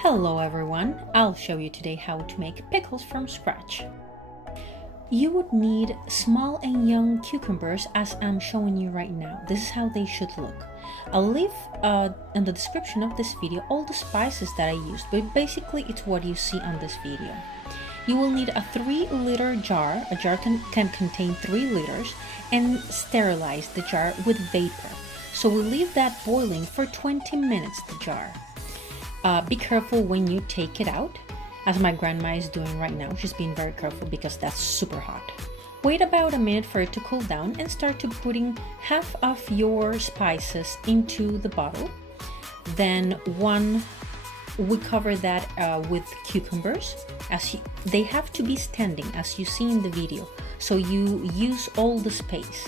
Hello everyone, I'll show you today how to make pickles from scratch. You would need small and young cucumbers as I'm showing you right now. This is how they should look. I'll leave in the description of this video all the spices that I used, but basically it's what you see on this video. You will need a 3-liter jar. A jar can contain 3 liters, and sterilize the jar with vapor. So we'll leave that boiling for 20 minutes, the jar. Be careful when you take it out, as my grandma is doing right now. She's being very careful because that's super hot. Wait about a minute for it to cool down and start to putting half of your spices into the bottle. Then we cover that with cucumbers. They have to be standing as you see in the video, so you use all the space.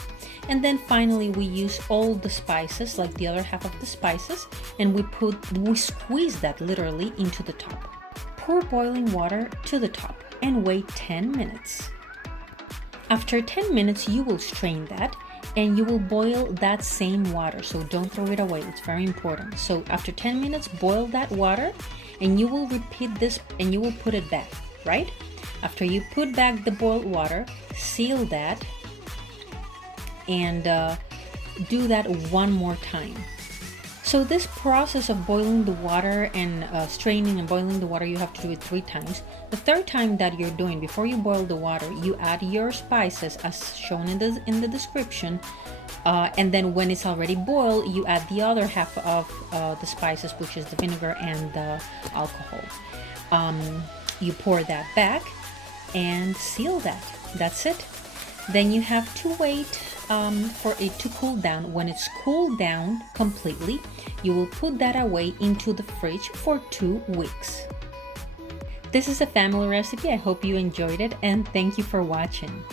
And then finally we use all the spices, like the other half of the spices, and we squeeze that literally into the top. Pour boiling water to the top and wait 10 minutes. After 10 minutes you will strain that and you will boil that same water, so don't throw it away, it's very important. So after 10 minutes boil that water and you will repeat this and you will put it back, right? After you put back the boiled water, seal that and do that one more time. So this process of boiling the water and straining and boiling the water, you have to do it 3 times. The 3rd time that you're doing, before you boil the water, you add your spices as shown in the description, and then when it's already boiled, you add the other half of the spices, which is the vinegar and the alcohol. You pour that back and seal that. That's it. Then you have to wait for it to cool down. When it's cooled down completely, you will put that away into the fridge for 2 weeks. This is a family recipe. I hope you enjoyed it and thank you for watching.